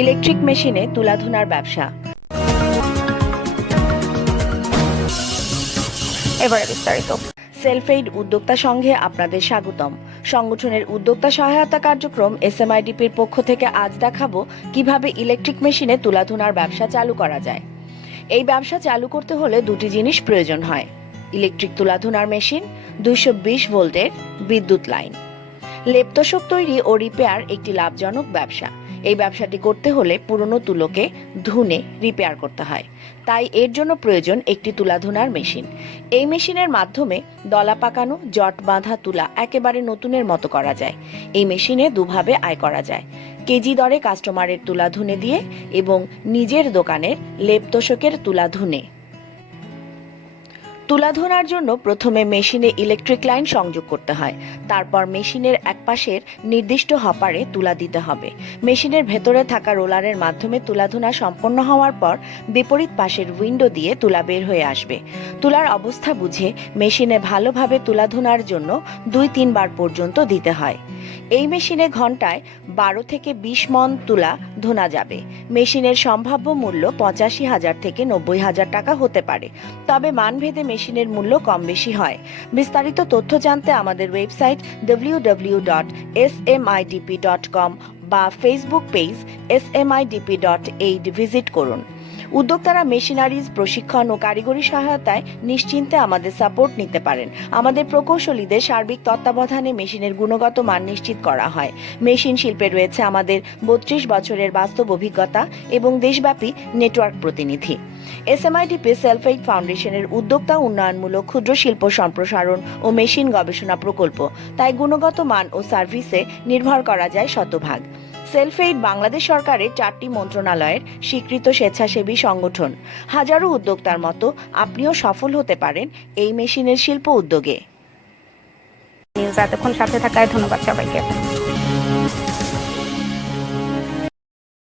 Electric মেশিনে তুলা ধুনার ব্যবসা। এবারে বিস্তারিত। সেলফ এইড উদ্যোক্তা সংঘে আপনাদের স্বাগতম। সংগঠনের উদ্যোক্তা সহায়তা কার্যক্রম এসএমআইডিপির পক্ষ থেকে আজ দেখাবো কিভাবে ইলেকট্রিক মেশিনে তুলা ধুনার ব্যবসা চালু করা যায়। এই ব্যবসা চালু করতে হলে দুটি জিনিস প্রয়োজন হয়: ইলেকট্রিক তুলা ধুনার মেশিন, 220 ভোল্টের বিদ্যুৎ লাইন। লেপ তোশক তৈরি ও রিপেয়ার একটি লাভজনক ব্যবসা। এই ব্যবসাটি করতে হলে পুরনো তুলোকে ধুনে রিপেয়ার করতে হয়, তাই এর জন্য প্রয়োজন একটি তুলা ধুনার মেশিন। এই মেশিনের মাধ্যমে দলা পাকানো, জট বাঁধা তুলা একেবারে নতুনের মতো করা যায়। এই মেশিনে দুভাবে আয় করা যায়: কেজি দরে কাস্টমারের তুলা ধুনে দিয়ে এবং নিজের দোকানের লেপ তোশকের তুলা ধুনে। তুলা ধোনার জন্য প্রথমে মেশিনে ইলেকট্রিক লাইন সংযোগ করতে হয়। তারপর মেশিনের একপাশের নির্দিষ্ট হপারে তুলা দিতে হবে। মেশিনের ভেতরে থাকা রোলারের মাধ্যমে তুলা ধোনা সম্পন্ন হওয়ার পর বিপরীত পাশের উইন্ডো দিয়ে তুলা বের হয়ে আসবে। তুলার অবস্থা বুঝে মেশিনে ভালোভাবে তুলা ধোনার জন্য 2-3 বার পর্যন্ত দিতে হয়। এই মেশিনে ঘন্টায় 12 থেকে 20 মণ তুলা ধোনা যাবে। মেশিনের সম্ভাব্য মূল্য 85,000 থেকে 90,000 টাকা হতে পারে, তবে মানভেদে মেশিনের মূল্য কম বেশি হয়। বিস্তারিত তথ্য জানতে আমাদের ওয়েবসাইট www.smidp.com বা ফেসবুক পেজ smidp.aid ভিজিট করুন। উদ্যোক্তারা মেশিনারিজ, প্রশিক্ষণ ও কারিগরি সহায়তায় নিশ্চিন্তে আমাদের সাপোর্ট নিতে পারেন। আমাদের প্রকৌশলীদের সার্বিক তত্ত্বাবধানে মেশিনের গুণগত মান নিশ্চিত করা হয়। মেশিন শিল্পে রয়েছে আমাদের 32 বছরের বাস্তব অভিজ্ঞতা এবং দেশব্যাপী নেটওয়ার্ক প্রতিনিধি। এসএমআইডিপি সেলফ এইড ফাউন্ডেশনের উদ্যোক্তা উন্নয়নমূলক ক্ষুদ্র শিল্প সম্প্রসারণ ও মেশিন গবেষণা প্রকল্প, তাই গুণগত মান ও সার্ভিসে নির্ভর করা যায় শতভাগ। সেলফ এইড বাংলাদেশ সরকারের 4টি মন্ত্রণালয়ের স্বীকৃত স্বেচ্ছাসেবী সংগঠন। হাজারো উদ্যোক্তার মতো আপনিও সফল হতে পারেন এই মেশিনের শিল্প উদ্যোগে। নিউজ এতক্ষণ সাথে থাকায় ধন্যবাদ সবাইকে।